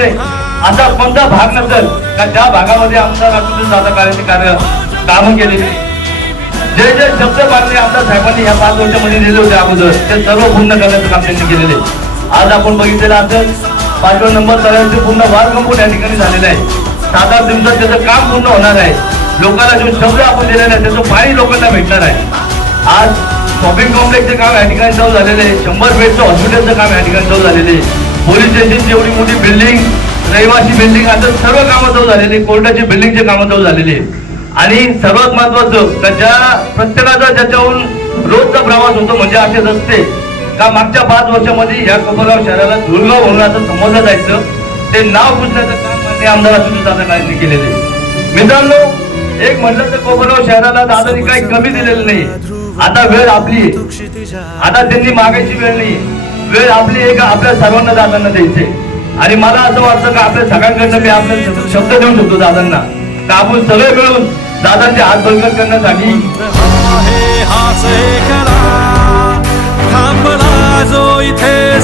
जिल्ह्यामध्ये असा कोणता भाग नसेल का ज्या भागामध्ये आमदार अतुल दादा काळेंनी कामं केलेली, जे जे शब्द मानले आमदार साहेबांनी या 5 वर्षामध्ये दिले होते अगोदर, ते सर्व पूर्ण करण्याचं काम त्यांनी केलेले. आज आपण बघितलेलं असेल 5व्या नंबर तळ्याचे पूर्ण वार कंपून या ठिकाणी झालेलं आहे. 7-8 दिवसात त्याचं काम पूर्ण होणार आहे. लोकांना जो शब्द आपण दिलेला आहे त्याचं पाणी लोकांना भेटणार आहे. आज शॉपिंग कॉम्प्लेक्सचे काम या ठिकाणी चालू झालेले आहे. 100 बेडचं हॉस्पिटलचं काम या ठिकाणी चालू झालेले आहे. पोलीस स्टेशनची एवढी मोठी बिल्डिंग, रहिवासी बिल्डिंग, आता सर्व कामं चालू झालेली, कोर्टाची बिल्डिंगचे कामं चालू झालेली आहे. आणि सर्वात महत्वाचं तर ज्या प्रत्येकाचा ज्याच्याहून रोजचा प्रवास होतो म्हणजे असे रस्ते का मागच्या 5 वर्षामध्ये या कोपरगाव शहराला धुळगाव म्हणून आता समजलं जायचं, ते नाव पुसण्याचं काम माननीय आमदार अतुल दादा काळेंनी केलेले. मित्रांनो, एक म्हटलं तर कोपरगाव शहराला दादानी काही कमी दिलेलं नाही. आता वेळ आपली, आता त्यांनी मागायची वेळ नाही, वेळ आपली एक आपल्या सर्वांना दादांना द्यायचे. आणि मला असं वाटतं का आपल्या सगळ्यांकडनं मी आपले शब्द देऊ शकतो दादांना, तर आपण सगळे मिळून दादांचे हात बळकट करण्यासाठी थांबला जो इथे